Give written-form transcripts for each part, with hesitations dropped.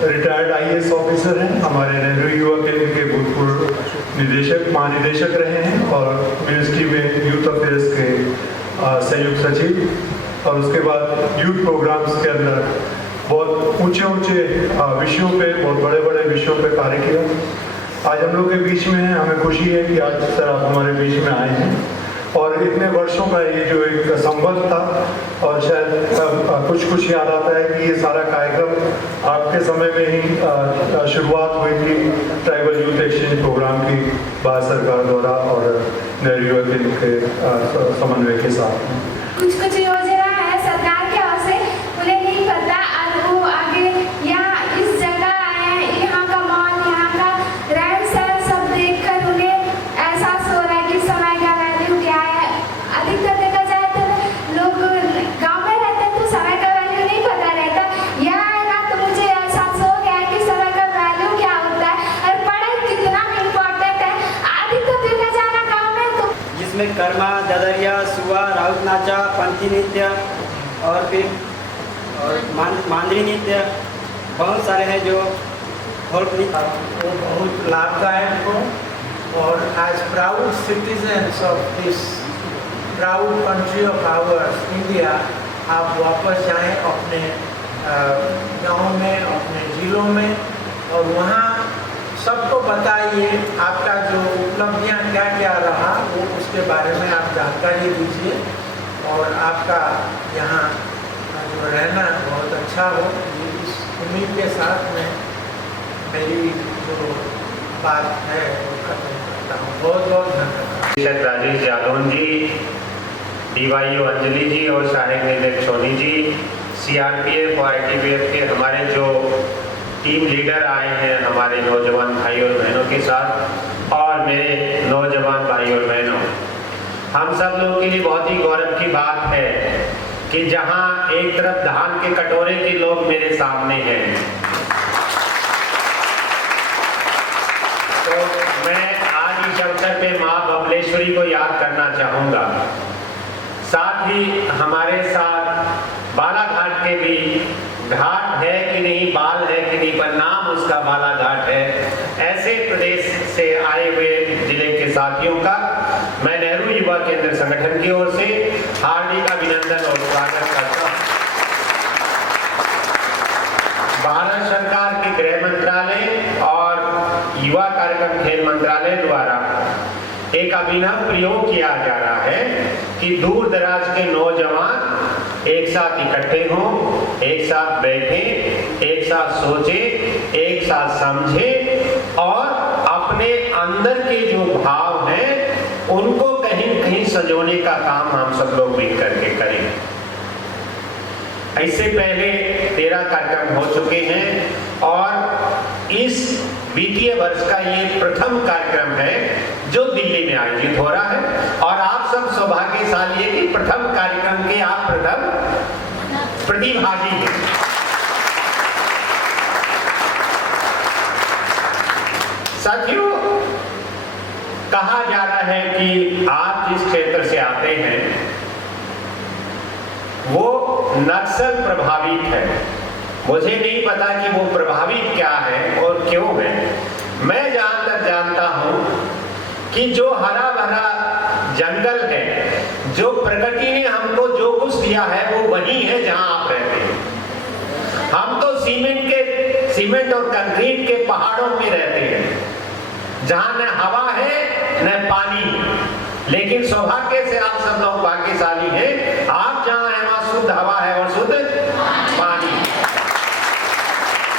Retired IAS officer हैं, हमारे नेहरू युवा केंद्र के भूतपूर्व निदेशक महानिदेशक रहे हैं और मिनिस्ट्री में यूथ अफेयर्स के संयुक्त सचिव, और उसके बाद यूथ प्रोग्राम्स के अंदर बहुत ऊंचे विषयों पे, बहुत बड़े बड़े विषयों पे कार्य किया। आज हम लोग के बीच में हैं, हमें खुशी है कि आज सर आप हमारे बीच में आए हैं और इतने वर्षों का ये जो एक संबंध था, और शायद कुछ याद आता है कि ये सारा कार्यक्रम आपके समय में ही शुरुआत हुई थी ट्राइबल यूथ एक्सचेंज प्रोग्राम की भारत सरकार द्वारा और नेहरू युवा केंद्र के समन्वय के साथ। कुछ योजना है सरकार के ओर से, उन्हें नहीं पता और वो आगे यहाँ इस जगह आए हैं, यहाँ का माहौल, यहाँ का रहन सहन सब देखकर उन्हें एहसास हो रहा है कि समय का वैल्यू क्या है। अधिकतर देखा जाए तो लोग गांव में रहते हैं तो समय का वैल्यू नहीं पता रहता, यहाँ आएगा तो मुझे एहसास हो गया कि समय का वैल्यू क्या होता है और पढ़ाई कितना इम्पोर्टेंट है। अधिकतर देखा जाए गाँव में तो जिसमें कर्मा, ददरिया, सुआ, राउत नाचा, पंथी नृत्य और फिर मांदरी नृत्य बहुत सारे हैं जो folk नृत्य। वो बहुत लाभदायक हो, और as proud citizens of this proud country of ours India, आप वापस जाएं अपने गांव में, अपने जिलों में, और वहाँ सबको बताइए आपका जो उपलब्धियाँ क्या क्या रहा, वो उसके बारे में आप जानकारी दीजिए, और आपका यहाँ जो रहना बहुत अच्छा हो। इस उम्मीद के साथ में मेरी जो बात है वो खत्म करता हूँ। बहुत बहुत धन्यवाद। राजेश जादौन जी, DYO अंजलि जी और सहायक निदेशक सोनी जी, CRPF और ITBF के हमारे जो टीम लीडर आए हैं हमारे नौजवान भाई और बहनों के साथ, और मेरे नौजवान भाई और बहनों, हम सब लोगों के लिए बहुत ही गौरव की बात है कि जहां एक तरफ धान के कटोरे के लोग मेरे सामने हैं, तो मैं आज इस अवसर पे माँ बबलेश्वरी को याद करना चाहूँगा। साथ ही हमारे साथ बालाघाट के भी, घाट है कि नहीं, बाल है कि नहीं, पर नाम उसका बालाघाट है, ऐसे प्रदेश से आए हुए जिले के साथियों का मैं नेहरू युवा केंद्र संगठन की ओर से हार्दिक अभिनंदन और स्वागत करता हूँ। भारत सरकार के गृह मंत्रालय और युवा कार्यक्रम खेल मंत्रालय द्वारा एक अभिनव प्रयोग किया जा रहा है कि दूर दराज के नौजवान एक साथ इकट्ठे हों, एक साथ बैठे, एक साथ सोचे, एक साथ समझे और अपने अंदर के जो भाव हैं उनको कहीं कहीं संजोने का काम हम सब लोग मिल करके करें। इससे पहले 13 कार्यक्रम हो चुके हैं और इस वित्तीय वर्ष का ये प्रथम कार्यक्रम है जो दिल्ली में आयोजित हो रहा है, और आप सब सौभाग्यशाली है कि प्रथम कार्यक्रम के आप प्रथम प्रतिभागी हैं। साथियों, कहा जा रहा है कि आप जिस क्षेत्र से आते हैं वो नक्सल प्रभावित है। मुझे नहीं पता कि वो प्रभावित क्या है और क्यों है। मैं जहां तक जानता हूं कि जो हरा भरा जंगल है, जो प्रकृति ने हमको जो कुछ दिया है वो वही है जहां आप रहते हैं। हम तो सीमेंट और कंक्रीट के पहाड़ों में रहते हैं जहां न हवा है न पानी, लेकिन सौभाग्य से आप सब लोग भाग्यशाली हैं, आप जहां हैं वहां शुद्ध हवा है और शुद्ध पानी।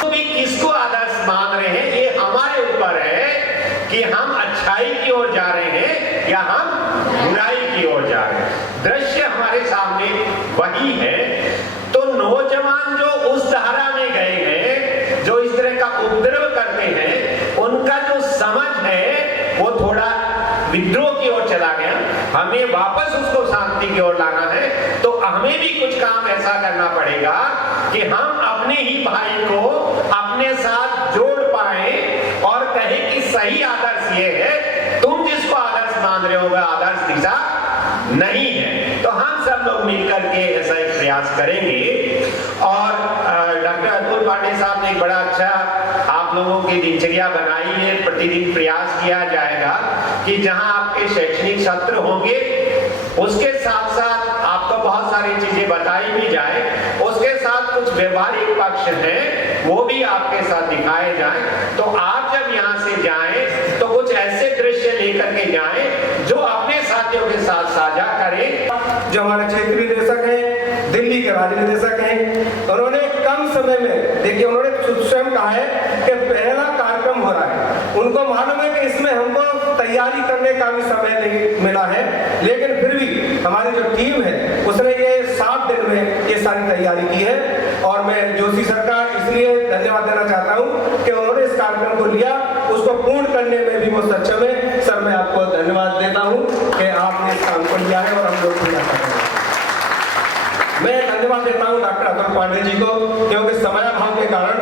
तो भी किसको आदर्श मान रहे हैं ये हमारे ऊपर है कि हम अच्छाई की ओर जा रहे हैं या हम बुराई की ओर जा रहे हैं। दृश्य हमारे सामने वही है। तो नौजवान जो उस धारा में गए हैं, जो इस तरह का उपद्रव करते हैं, उनका जो समझ है वो थोड़ा विद्रोह की ओर चला गया। हमें वापस उसको शांति की ओर लाना है, तो हमें भी कुछ काम ऐसा करना पड़ेगा कि हम अपने ही भाई को अपने साथ जोड़ पाए और कहे कि सही आदर्श ये है, तुम जिसको आदर्श मान रहे हो वह आदर्श दिशा नहीं है। तो हम सब लोग मिलकर के ऐसा एक प्रयास करेंगे। और डॉक्टर अतुल पांडे साहब ने एक बड़ा अच्छा आप लोगों की दिनचर्या बनाई है। प्रतिदिन प्रयास किया जाएगा कि जहां आपके शैक्षणिक सत्र होंगे उसके साथ साथ आपको बहुत सारी चीजें बताई भी जाए, उसके साथ कुछ व्यवहारिक पक्ष हैं वो भी आपके साथ दिखाए जाएं। तो आप जब यहाँ से जाएं तो कुछ ऐसे दृश्य लेकर के जाएं जो अपने साथियों के साथ साझा करें। जो हमारे क्षेत्रीय निदेशक हैं, दिल्ली के राज्य निदेशक हैं, उन्होंने कम समय में, देखिए उन्होंने स्वयं कहा है कि पहला कार्यक्रम हो रहा है, उनको मालूम है कि इसमें हमको तैयारी करने का भी समय नहीं मिला है, लेकिन फिर भी हमारी जो टीम है उसने ये 7 दिन में ये सारी तैयारी की है। और मैं जोशी सर का इसलिए धन्यवाद देना चाहता हूँ कि उन्होंने इस कार्यक्रम को लिया, उसको पूर्ण करने में भी वो सक्षम है। सर मैं आपको धन्यवाद देता हूँ कि आपने इस काम को लिया है और हम लोग पूरा कर रहे हैं। मैं धन्यवाद देता हूं डॉक्टर अतुल पांडे जी को, क्योंकि समयाभाव के कारण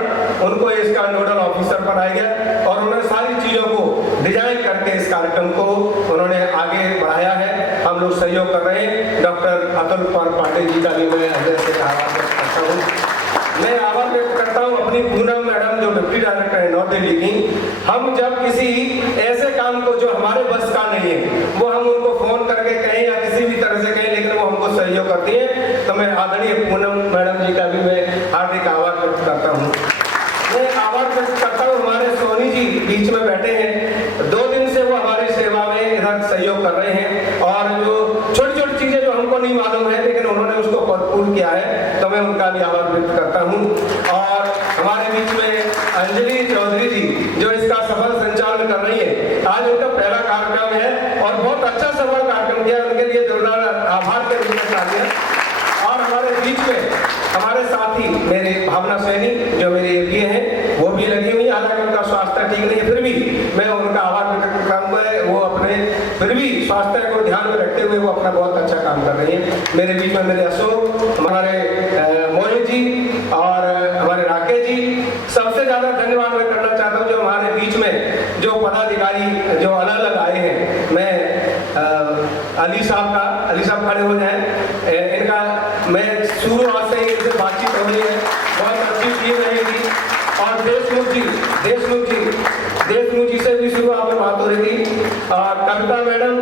उनको इसका नोडल ऑफिसर बनाया गया और उन्होंने सारी चीजों को डिजाइन करके इस कार्यक्रम को उन्होंने आगे बढ़ाया है। हम लोग सहयोग कर रहे हैं। डॉक्टर अतुल पांडे जी का भी मैं हृदय से आभार व्यक्त करता हूँ। मैं आभार व्यक्त करता हूँ अपनी पूनम मैडम जो डिप्टी डायरेक्टर है नॉर्थ दिल्ली की। हम जब किसी ऐसे काम को जो हमारे बस का नहीं है वो हम उनको फोन करके कहें या किसी भी तरह से कहें, लेकिन वो हमको सहयोग करती है, तो मैं आदरणीय पूनम मैडम जी का भी मैं हार्दिक आभार व्यक्त करता हूँ। मैं आभार व्यक्त करता हूँ हमारे सोनी जी बीच में बैठे हैं, 2 दिन से वो हमारी सेवा में इधर सहयोग कर रहे हैं और जो छोटी छोटी चीजें जो हमको नहीं मालूम है लेकिन उन्होंने उसको भरपूर किया है, तो मैं उनका भी आभार व्यक्त करता हूँ। और हमारे बीच में अंजलि चौधरी जी जो इसका सफल संचालन कर रही है, आज उनका पहला कार्यक्रम है और बहुत अच्छा सफल कार्यक्रम किया, उनके लिए जोरदार आभार के रूप में चाहिए। और हमारे बीच में हमारे साथी मेरे भावना सैनी जो मेरे एपीए हैं वो भी लगी हुई, हालांकि उनका स्वास्थ्य ठीक नहीं है, फिर भी मैं उनका आभार व्यक्त करता हूँ। वो अपने फिर भी स्वास्थ्य को ध्यान में रखते हुए वो अपना बहुत अच्छा काम कर रही है। मेरे बीच में मेरे अशोक, हमारे मोहित जी और हमारे राकेश जी, सबसे ज्यादा धन्यवाद मैं करना चाहता हूँ जो हमारे बीच में जो पदाधिकारी जो अलग अलग आए हैं। मैं अली साहब खड़े हो जाए, इनका मैं शुरुआत से ही इनसे बातचीत हो रही है, बहुत अच्छी टीम रहेगी। और देशमुख जी से भी शुरुआत में बात हो रही थी। और कविता मैडम,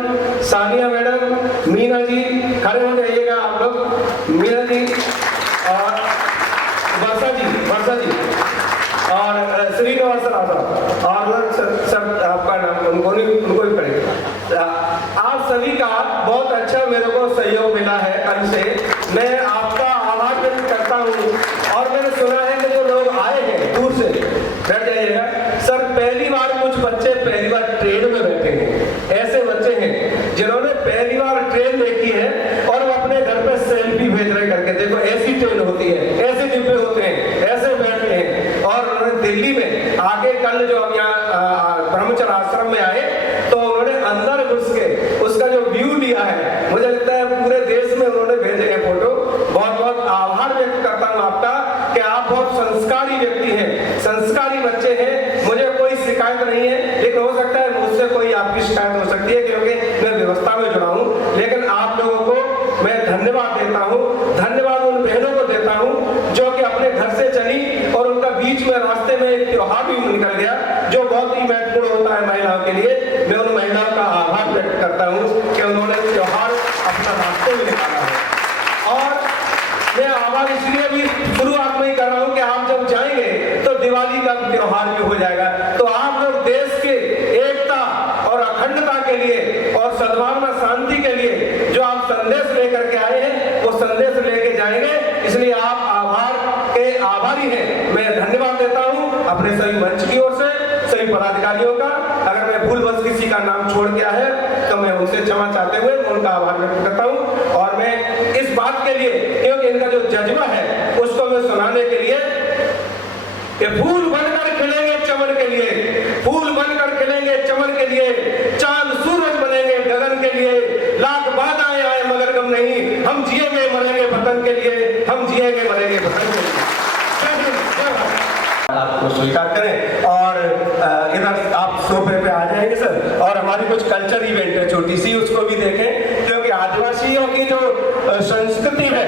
सानिया मैडम, मीना जी खड़े हो जाइएगा आप लोग, मीना जी और वर्षा जी और श्रीनिवास राजा और सर आपका नाम उनको भी पड़ेगा। आप सभी का बहुत अच्छा मेरे को सहयोग मिला है कल से, मैं आपका आभार व्यक्त करता हूँ। और मैंने सुना है कि जो लोग आए हैं दूर से, बैठ जाइएगा सर, पहली बार कुछ बच्चे पहली बार ट्रेन में बैठे हैं, ऐसे बच्चे हैं जिन्होंने पहली बार ट्रेन देखी है और वो अपने घर पे सेल्फी भेज रहे करके, देखो ऐसी ट्रेन होती है, ऐसे डिब्बे होते हैं, ऐसे बैठते हैं। और उन्होंने दिल्ली में आगे कल जो हम यहाँ ब्रह्मचर्य आश्रम में आए तो उन्होंने अंदर घुस के उसका जो व्यू लिया है, मुझे लगता है पूरे देश में उन्होंने भेजे हैं फोटो। बहुत बहुत आभार व्यक्त करता हूँ आपका कि आप बहुत संस्कारी व्यक्ति हैं, संस्कारी बच्चे हैं। मुझे कोई शिकायत नहीं है, लेकिन हो सकता है मुझसे कोई आपकी शिकायत हो सकती है क्योंकि मैं व्यवस्था में जुड़ा हूँ। लेकिन आप लोगों को मैं धन्यवाद देता हूँ, धन्यवाद उन बहनों को देता हूँ जो कि अपने घर से चली और उनका बीच में रास्ते में एक त्योहार भी निकल गया जो बहुत ही महत्वपूर्ण होता है महिलाओं के लिए। मैं उन महिलाओं का आभार व्यक्त करता हूँ कि उन्होंने त्योहार अपना रास्ते में निकाला है। और मैं आभार इसलिए भी शुरुआत में ही कर रहा हूँ कि आप जब जाएंगे तो दिवाली का त्योहार भी हो जाएगा, तो आप लोग देश के एकता और अखंडता के लिए और सद्भावना शांति के लिए जो आप संदेश लेकर के आए हैं वो संदेश लेके जाएंगे, इसलिए आप आभार के आभारी हैं। मैं धन्यवाद देता हूँ अपने सभी मंच की ओर से, सभी पदाधिकारियों का। अगर मैं भूलवश किसी का नाम छोड़ गया है तो मैं उनसे क्षमा चाहते हुए उनका आभार व्यक्त करता हूँ। और मैं इस बात के लिए, क्योंकि इनका जो जज्बा है उसको मैं सुनाने के लिए कि फूल बनकर खिलेंगे चमन के लिए, फूल बनकर खिलेंगे चमन के लिए, चांद सूरज बनेंगे गगन के लिए, लाख बाधाएं आए मगर गम नहीं, हम जिएंगे मरेंगे वतन के लिए, हम जिएंगे मरेंगे वतन के लिए। आपको स्वीकार करें और इधर आप सोफे पे आ जाएंगे सर। और हमारी कुछ कल्चर इवेंट है छोटी सी, उसको भी देखें क्योंकि आदिवासियों की जो संस्कृति है